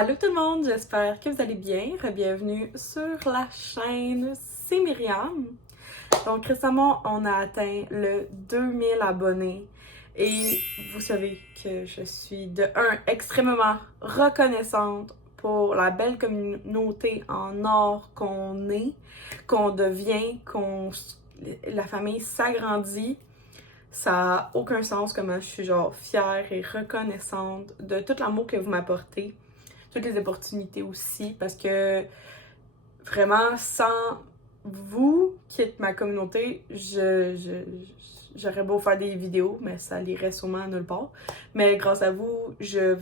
Allô tout le monde, j'espère que vous allez bien. Bienvenue sur la chaîne, c'est Myriam. Donc récemment, on a atteint le 2000 abonnés et vous savez que je suis de extrêmement reconnaissante pour la belle communauté en or qu'on est, qu'on devient, la famille s'agrandit. Ça n'a aucun sens comment je suis genre fière et reconnaissante de tout l'amour que vous m'apportez, toutes les opportunités aussi, parce que vraiment sans vous qui êtes ma communauté, j'aurais beau faire des vidéos, mais ça irait sûrement nulle part. Mais grâce à vous, je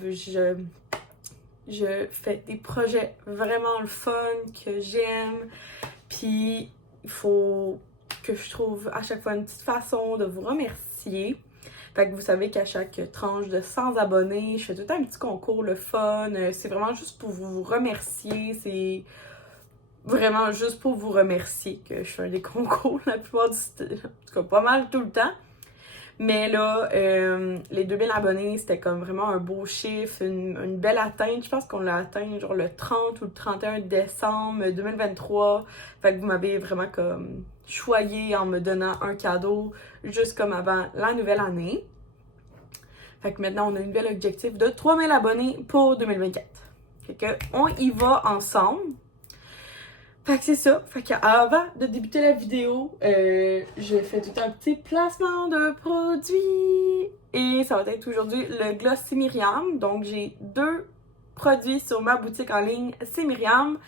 fais des projets vraiment le fun, que j'aime, puis il faut que je trouve à chaque fois une petite façon de vous remercier. Fait que vous savez qu'à chaque tranche de 100 abonnés, je fais tout le temps un petit concours, le fun. C'est vraiment juste pour vous remercier. C'est vraiment juste pour vous remercier que je fais des concours la plupart du temps. En tout cas, pas mal tout le temps. Mais là, les 2000 abonnés, c'était comme vraiment un beau chiffre, une belle atteinte. Je pense qu'on l'a atteint genre le 30 ou le 31 décembre 2023. Fait que vous m'avez vraiment comme choyé en me donnant un cadeau juste comme avant la nouvelle année. Fait que maintenant, on a un nouvel objectif de 3000 abonnés pour 2024. Fait que on y va ensemble. Fait que c'est ça. Fait qu'avant de débuter la vidéo, je fais tout un petit placement de produits. Et ça va être aujourd'hui le gloss C'est Myriam. Donc j'ai 2 produits sur ma boutique en ligne C'est Myriam.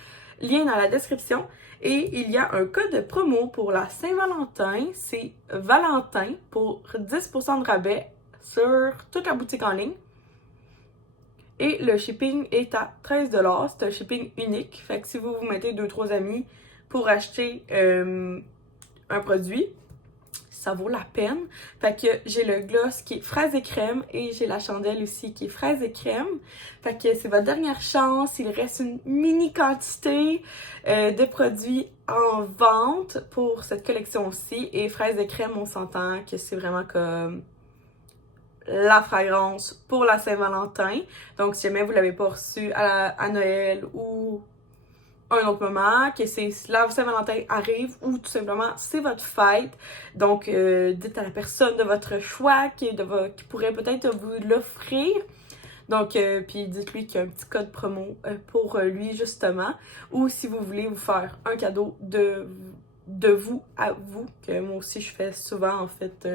Lien dans la description. Et il y a un code promo pour la Saint-Valentin. C'est Valentin pour 10% de rabais sur toute la boutique en ligne. Et le shipping est à 13$. C'est un shipping unique. Fait que si vous mettez 2-3 amis pour acheter un produit, ça vaut la peine. Fait que j'ai le gloss qui est fraise et crème et j'ai la chandelle aussi qui est fraise et crème. Fait que c'est votre dernière chance. Il reste une mini quantité de produits en vente pour cette collection-ci. Et fraise et crème, on s'entend que c'est vraiment comme la fragrance pour la Saint-Valentin. Donc, si jamais vous ne l'avez pas reçu à Noël ou un autre moment, que c'est la Saint-Valentin arrive ou tout simplement c'est votre fête. Donc, dites à la personne de votre choix qui pourrait peut-être vous l'offrir. Donc, puis dites-lui qu'il y a un petit code promo pour lui justement. Ou si vous voulez vous faire un cadeau de vous à vous, que moi aussi je fais souvent en fait.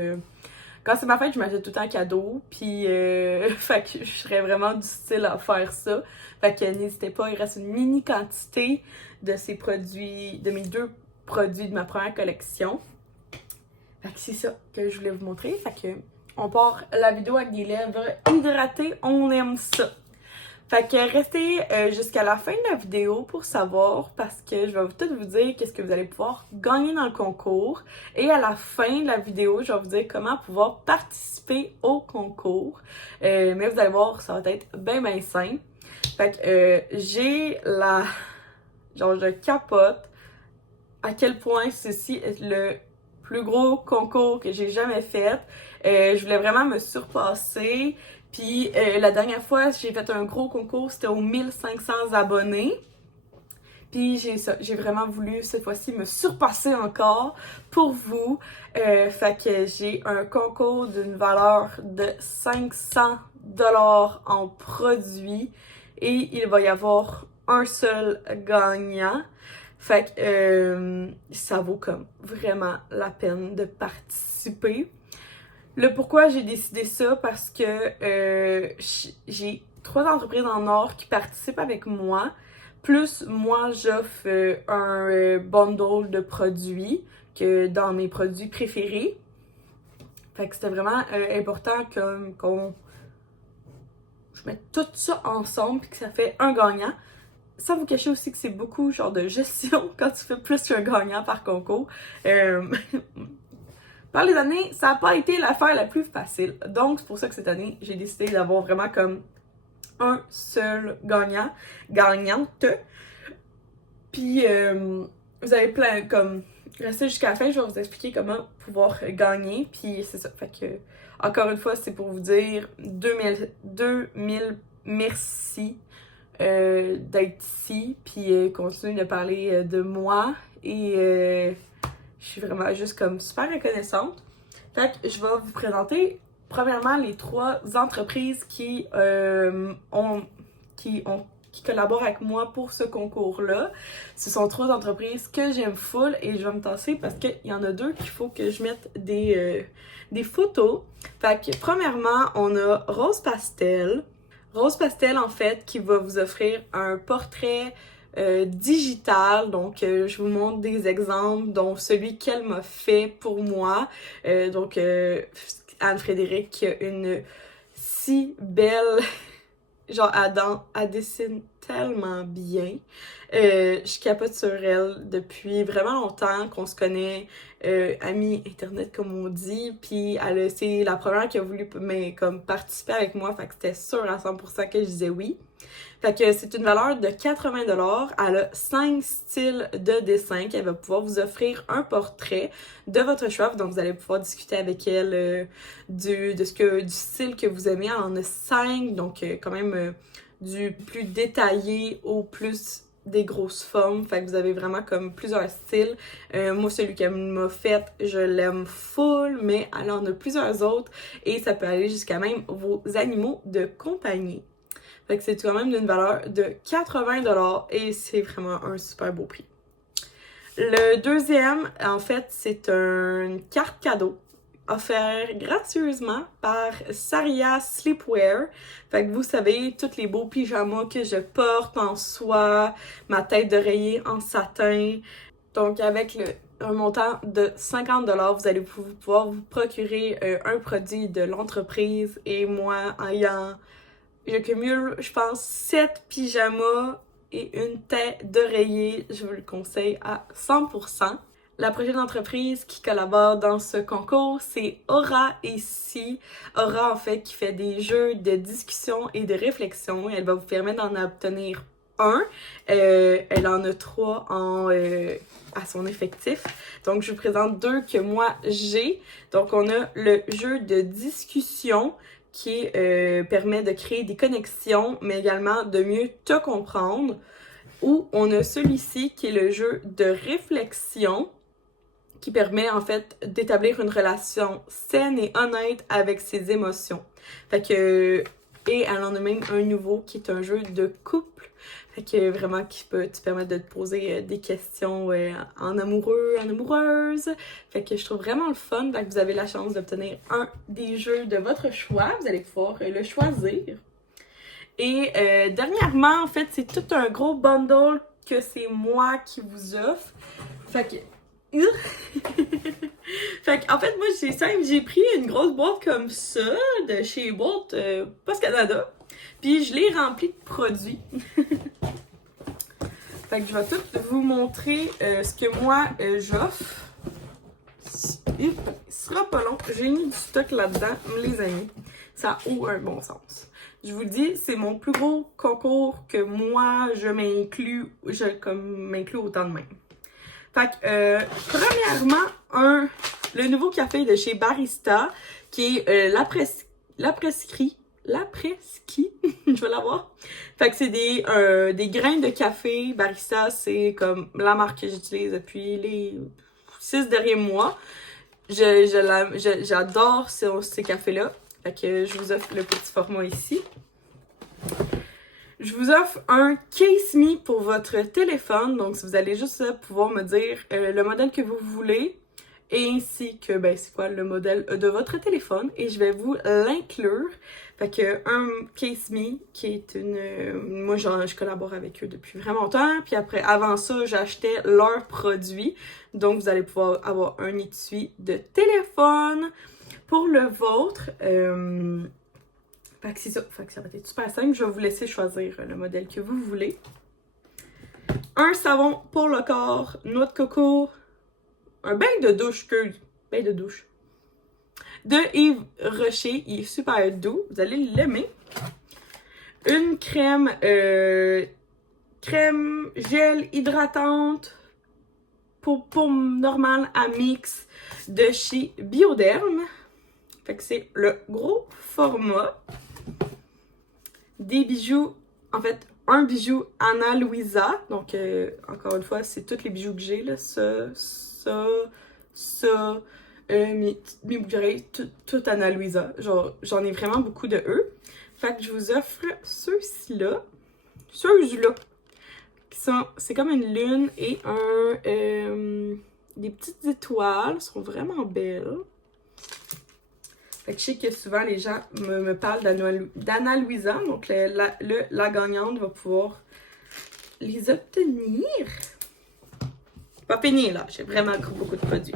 Quand c'est ma fête, je m'achète tout le temps un cadeau, puis fait que je serais vraiment du style à faire ça. Fait que n'hésitez pas, il reste une mini quantité de ces produits, de mes 2 produits de ma première collection. Fait que c'est ça que je voulais vous montrer. Fait que on part la vidéo avec des lèvres hydratées, on aime ça. Fait que restez jusqu'à la fin de la vidéo pour savoir, parce que je vais tout vous dire qu'est-ce que vous allez pouvoir gagner dans le concours. Et à la fin de la vidéo, je vais vous dire comment pouvoir participer au concours. Mais vous allez voir, ça va être bien simple. Fait que genre je capote à quel point ceci est le plus gros concours que j'ai jamais fait. Je voulais vraiment me surpasser. Puis la dernière fois, j'ai fait un gros concours, c'était aux 1500 abonnés. Puis j'ai vraiment voulu cette fois-ci me surpasser encore pour vous. Fait que j'ai un concours d'une valeur de 500$ en produits. Et il va y avoir un seul gagnant. Fait que ça vaut comme vraiment la peine de participer. Le pourquoi j'ai décidé ça, parce que j'ai 3 entreprises en or qui participent avec moi. Plus moi, j'offre un bundle de produits que dans mes produits préférés. Fait que c'était vraiment important qu'on je mette tout ça ensemble puis que ça fait un gagnant. Sans vous cacher aussi que c'est beaucoup genre de gestion quand tu fais plus qu'un gagnant par concours. Par les années, ça n'a pas été l'affaire la plus facile. Donc, c'est pour ça que cette année, j'ai décidé d'avoir vraiment comme un seul gagnante. Puis, vous avez plein, comme, restez jusqu'à la fin, je vais vous expliquer comment pouvoir gagner. Puis, c'est ça. Fait que, encore une fois, c'est pour vous dire 2000 merci. d'être ici, puis continuer de parler de moi. Et je suis vraiment juste comme super reconnaissante. Fait que je vais vous présenter premièrement les 3 entreprises qui collaborent avec moi pour ce concours-là. Ce sont 3 entreprises que j'aime full et je vais me tasser parce qu'il y en a 2 qu'il faut que je mette des photos. Fait que premièrement, on a Rose Pastel. Rose Pastel, en fait, qui va vous offrir un portrait digital. Donc, je vous montre des exemples, dont celui qu'elle m'a fait pour moi. Anne-Frédérique qui a une si belle... Genre, elle dessine tellement bien. Je capote sur elle depuis vraiment longtemps qu'on se connaît, amis internet comme on dit. Puis c'est la première qui a voulu comme participer avec moi. Fait que c'était sûr à 100% que je disais oui. Fait que c'est une valeur de 80$. Elle a 5 styles de dessin qu'elle va pouvoir vous offrir un portrait de votre choix. Donc vous allez pouvoir discuter avec elle du style que vous aimez. Elle en a 5, donc quand même du plus détaillé au plus des grosses formes. Fait que vous avez vraiment comme plusieurs styles. Moi, celui qu'elle m'a fait, je l'aime full, mais elle en a plusieurs autres et ça peut aller jusqu'à même vos animaux de compagnie. Fait que c'est quand même d'une valeur de 80$ et c'est vraiment un super beau prix. Le deuxième, en fait, c'est une carte cadeau offerte gracieusement par Saria Sleepwear. Fait que vous savez, tous les beaux pyjamas que je porte en soie, ma tête d'oreiller en satin. Donc avec un montant de 50$, vous allez pouvoir vous procurer un produit de l'entreprise. Et moi, je cumule, je pense, 7 pyjamas et une tête d'oreiller. Je vous le conseille à 100%. La prochaine entreprise qui collabore dans ce concours, c'est Aura ici. Aura, en fait, qui fait des jeux de discussion et de réflexion. Elle va vous permettre d'en obtenir un. Elle en a 3 à son effectif. Donc, je vous présente 2 que moi, j'ai. Donc, on a le jeu de discussion qui permet de créer des connexions, mais également de mieux te comprendre. Ou on a celui-ci qui est le jeu de réflexion, qui permet en fait d'établir une relation saine et honnête avec ses émotions. Fait que, et elle en a même un nouveau qui est un jeu de couple. Fait que vraiment qui peut te permettre de te poser des questions en amoureux, en amoureuse. Fait que je trouve vraiment le fun. Fait que vous avez la chance d'obtenir un des jeux de votre choix. Vous allez pouvoir le choisir. Et dernièrement, en fait, c'est tout un gros bundle que c'est moi qui vous offre. Fait que... Fait qu'en fait, moi, j'ai pris une grosse boîte comme ça de chez Bolt Post Canada. Puis je l'ai remplie de produits. Fait que je vais tout vous montrer ce que moi j'offre. Il sera pas long. J'ai mis du stock là-dedans, les amis. Ça a un bon sens. Je vous le dis, c'est mon plus gros concours que moi je m'inclus autant de même. Fait que, premièrement, le nouveau café de chez Barista, qui est l'après-ski, je vais l'avoir. Fait que c'est des grains de café. Barista, c'est comme la marque que j'utilise depuis les 6 derniers mois. J'adore ces cafés-là. Fait que je vous offre le petit format ici. Je vous offre un Case Me pour votre téléphone. Donc, si vous allez juste pouvoir me dire le modèle que vous voulez et ainsi que, c'est quoi le modèle de votre téléphone. Et je vais vous l'inclure. Fait que un Case Me qui est moi, je collabore avec eux depuis vraiment longtemps. Puis après, avant ça, j'achetais leurs produits. Donc, vous allez pouvoir avoir un étui de téléphone pour le vôtre. Fait que c'est ça. Fait que ça va être super simple. Je vais vous laisser choisir le modèle que vous voulez. Un savon pour le corps, noix de coco, un bain de douche, de Yves Rocher. Il est super doux. Vous allez l'aimer. Une crème gel hydratante pour peau normale à mix de chez Bioderm. Fait que c'est le gros format. Des bijoux, en fait, un bijou Ana Luisa. Donc, encore une fois, c'est tous les bijoux que j'ai, là. Mes boucles d'oreilles, tout Ana Luisa. Genre, j'en ai vraiment beaucoup de eux. Fait que je vous offre ceux-là. Ceux-là. C'est comme une lune et des petites étoiles. Elles sont vraiment belles. Fait que je sais que souvent les gens me parlent d'Ana Luisa. Donc la gagnante va pouvoir les obtenir. Pas fini là. J'ai vraiment beaucoup de produits.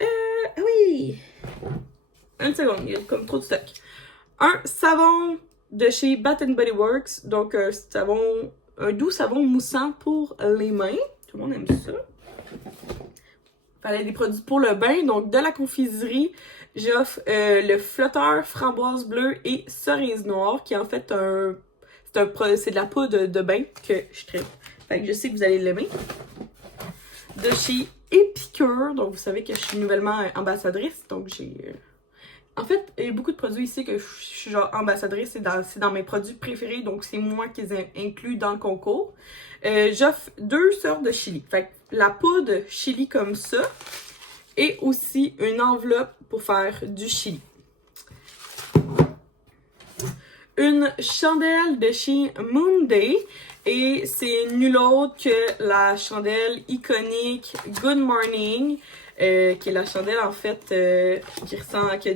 Ah oui! Une seconde, il y a comme trop de stock. Un savon de chez Bath Body Works. Donc un doux savon moussant pour les mains. Tout le monde aime ça. Fallait des produits pour le bain. Donc de la confiserie, j'offre le flotteur framboise bleue et cerise noire, qui est en fait c'est de la poudre de bain que je tripe. Fait que je sais que vous allez l'aimer. De chez Epicure, donc vous savez que je suis nouvellement ambassadrice, donc j'ai... En fait, il y a beaucoup de produits ici que je suis genre ambassadrice, c'est dans mes produits préférés, donc c'est moi qui les inclus dans le concours. J'offre 2 sortes de chili. Fait que la poudre chili comme ça, et aussi une enveloppe pour faire du chili. Une chandelle de chez Moonday. Et c'est nul autre que la chandelle iconique Good Morning, qui est la chandelle en fait qui a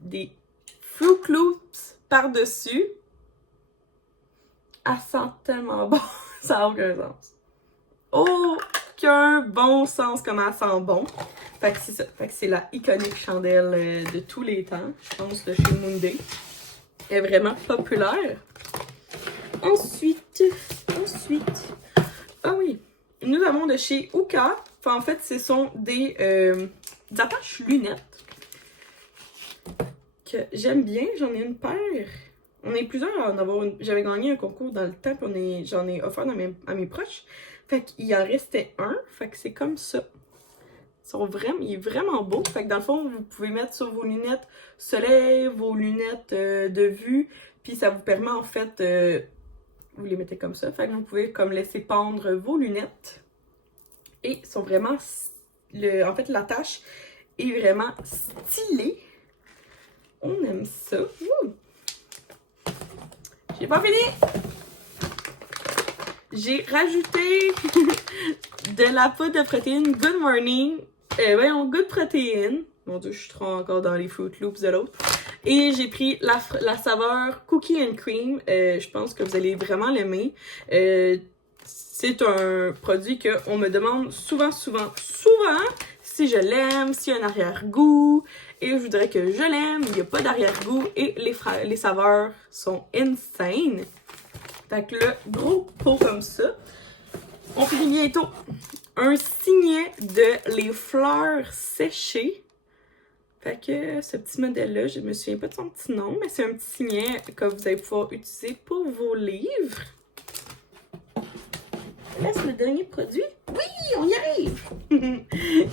des Fruit Loops par-dessus. Elle sent tellement bon, ça n'a aucun sens. Aucun bon sens comment elle sent bon. Fait que c'est ça, fait que c'est la iconique chandelle de tous les temps, je pense, de chez Moonday. Elle est vraiment populaire. Ensuite, ah oui, nous avons de chez Uka. Enfin, en fait, ce sont des attaches lunettes que j'aime bien. J'en ai une paire. On est plusieurs à en avoir une. J'avais gagné un concours dans le temps, puis j'en ai offert à mes proches. Fait qu'il en restait un. Fait que c'est comme ça. Il est vraiment beau. Fait que dans le fond, vous pouvez mettre sur vos lunettes soleil, vos lunettes de vue. Puis ça vous permet en fait... vous les mettez comme ça. Fait que vous pouvez comme laisser pendre vos lunettes. Et sont vraiment... en fait, l'attache est vraiment stylée. On aime ça. J'ai pas fini! J'ai rajouté de la poudre de protéines Good Morning. Good Protéines. Mon Dieu, je suis trop encore dans les Fruit Loops de l'autre. Et j'ai pris la saveur Cookie and Cream. Je pense que vous allez vraiment l'aimer. C'est un produit qu'on me demande souvent si je l'aime, s'il y a un arrière-goût. Et je voudrais que je l'aime, il n'y a pas d'arrière-goût et les saveurs sont insane. Fait que le gros pot comme ça. On finit bientôt. Un signet de les fleurs séchées. Fait que ce petit modèle-là, je me souviens pas de son petit nom, mais c'est un petit signet que vous allez pouvoir utiliser pour vos livres. Là, c'est le dernier produit. Oui, on y arrive!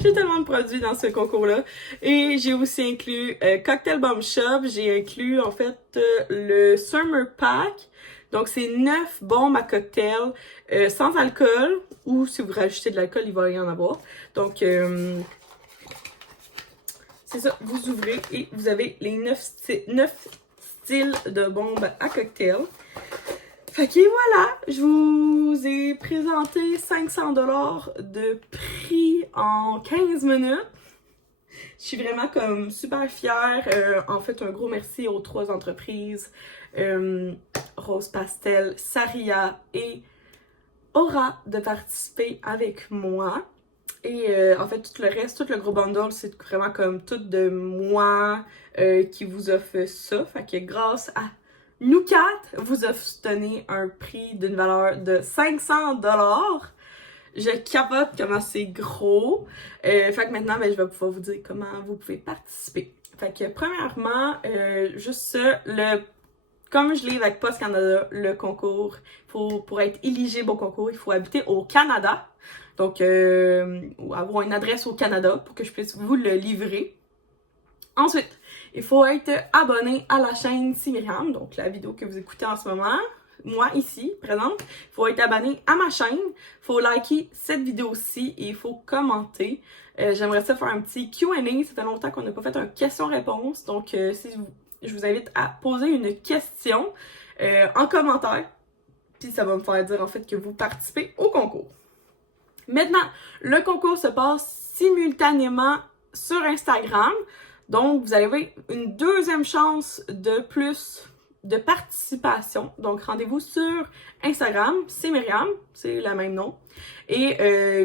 J'ai tellement de produits dans ce concours-là. Et j'ai aussi inclus Cocktail Bomb Shop. J'ai inclus, en fait, le Summer Pack. Donc, c'est 9 bombes à cocktail sans alcool. Ou si vous rajoutez de l'alcool, il va y en avoir. Donc, c'est ça. Vous ouvrez et vous avez les 9 styles de bombes à cocktail. Fait que voilà, je vous ai présenté 500$ de prix en 15 minutes. Je suis vraiment comme super fière. En fait, un gros merci aux 3 entreprises. Rose Pastel, Saria et Aura de participer avec moi. Et en fait, tout le reste, tout le gros bundle, c'est vraiment comme tout de moi qui vous offre ça. Fait que grâce à nous 4, vous obtenez un prix d'une valeur de 500$. Je capote comment c'est gros. Fait que maintenant, je vais pouvoir vous dire comment vous pouvez participer. Fait que premièrement, juste ça, comme je l'ai avec Post Canada, le concours, pour être éligible au concours, il faut habiter au Canada. Donc, avoir une adresse au Canada pour que je puisse vous le livrer. Ensuite, il faut être abonné à la chaîne Simiriam, donc la vidéo que vous écoutez en ce moment. moi ici, présente. Il faut être abonné à ma chaîne, il faut liker cette vidéo-ci et il faut commenter. J'aimerais ça faire un petit Q&A, ça fait longtemps qu'on n'a pas fait un question-réponse, donc je vous invite à poser une question en commentaire, puis ça va me faire dire en fait que vous participez au concours. Maintenant, le concours se passe simultanément sur Instagram, donc vous allez avoir une deuxième chance de plus de participation. Donc rendez-vous sur Instagram, c'est Myriam, c'est le même nom. Et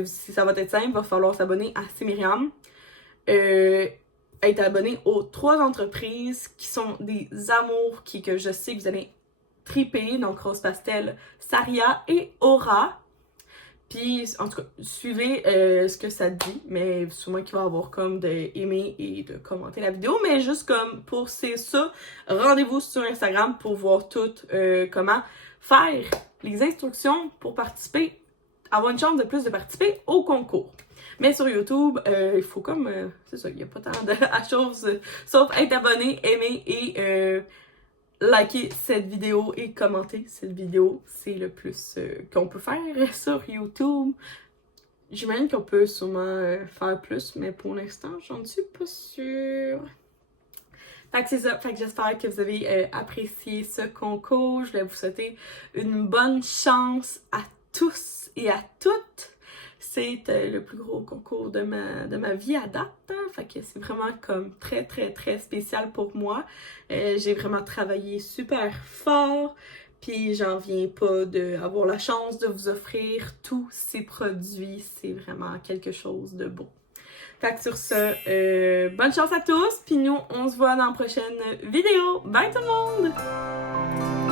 si ça va être simple, il va falloir s'abonner à C'est Myriam. Être abonné aux 3 entreprises qui sont des amours que je sais que vous allez triper, donc Rose Pastel, Saria et Aura. Puis, en tout cas, suivez ce que ça dit, mais sûrement qu'il va y avoir comme d'aimer et de commenter la vidéo, mais juste comme pour c'est ça, rendez-vous sur Instagram pour voir tout comment faire les instructions pour participer, avoir une chance de plus de participer au concours. Mais sur YouTube, il faut comme, c'est ça, il n'y a pas tant de choses, sauf être abonné, aimer et liker cette vidéo et commenter cette vidéo. C'est le plus qu'on peut faire sur YouTube. J'imagine qu'on peut sûrement faire plus, mais pour l'instant, j'en suis pas sûre. Fait que c'est ça. Fait que j'espère que vous avez apprécié ce concours. Je voulais vous souhaiter une bonne chance à tous et à toutes. C'est le plus gros concours de ma vie à date. Hein? Fait que c'est vraiment comme très, très, très spécial pour moi. J'ai vraiment travaillé super fort. Puis j'en viens pas d'avoir la chance de vous offrir tous ces produits. C'est vraiment quelque chose de beau. Fait que sur ce, bonne chance à tous. Puis nous, on se voit dans la prochaine vidéo. Bye tout le monde!